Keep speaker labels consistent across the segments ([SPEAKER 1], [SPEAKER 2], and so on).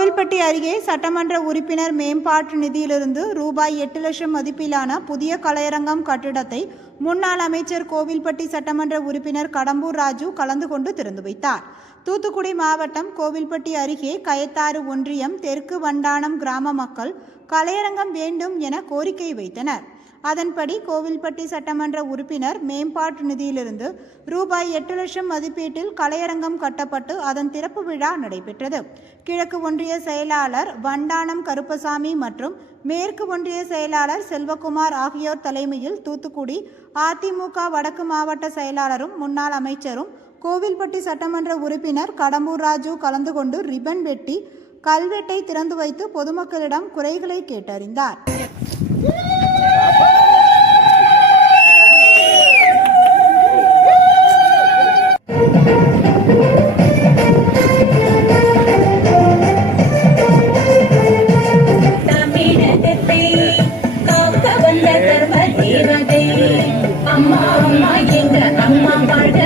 [SPEAKER 1] கோவில்பட்டி அருகே சட்டமன்ற உறுப்பினர் மேம்பாட்டு நிதியிலிருந்து ரூபாய் எட்டு லட்சம் மதிப்பிலான புதிய கலையரங்கம் கட்டிடத்தை முன்னாள் அமைச்சர் கோவில்பட்டி சட்டமன்ற உறுப்பினர் கடம்பூர் ராஜு கலந்து கொண்டு திறந்து வைத்தார். தூத்துக்குடி மாவட்டம் கோவில்பட்டி அருகே கயத்தாறு ஒன்றியம் தெற்கு வண்டானம் கிராம மக்கள் கலையரங்கம் வேண்டும் என கோரிக்கை வைத்தனர். அதன்படி கோவில்பட்டி சட்டமன்ற உறுப்பினர் மேம்பாட்டு நிதியிலிருந்து ரூபாய் எட்டு லட்சம் மதிப்பீட்டில் கலையரங்கம் கட்டப்பட்டு அதன் திறப்பு விழா நடைபெற்றது. கிழக்கு ஒன்றிய செயலாளர் வண்டானம் கருப்பசாமி மற்றும் மேற்கு ஒன்றிய செயலாளர் செல்வகுமார் ஆகியோர் தலைமையில் தூத்துக்குடி அதிமுக வடக்கு மாவட்ட செயலாளரும் முன்னாள் அமைச்சரும் கோவில்பட்டி சட்டமன்ற உறுப்பினர் கடம்பூர் ராஜு கலந்து கொண்டு ரிப்பன் வெட்டி கல்வெட்டை திறந்து வைத்து பொதுமக்களிடம் குறைகளை கேட்டறிந்தார்.
[SPEAKER 2] தமிழகத்தை காக்க வந்த தர்ம தேவதை அம்மா அம்மா எங்க அம்மா வாழ்க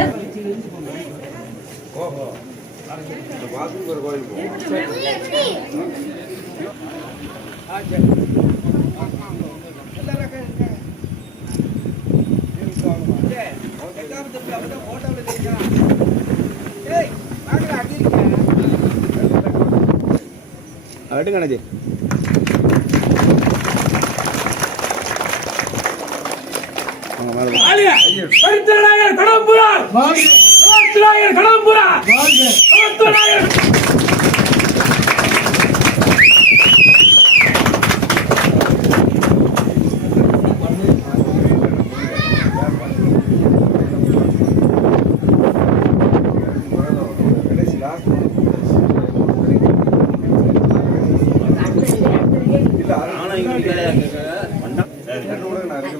[SPEAKER 3] எடுங்க அண்ணாச்சி வாங்க மேலே வாங்க.
[SPEAKER 4] பரிசுத்தநாயகர் கடம்புரா பரிசுத்தநாயகர் கடம்புரா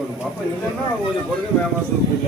[SPEAKER 4] பரிசுத்தநாயகர்
[SPEAKER 3] அப்போ இல்லைன்னா கொஞ்சம் பொறுங்க வேகமா சொல்லுங்க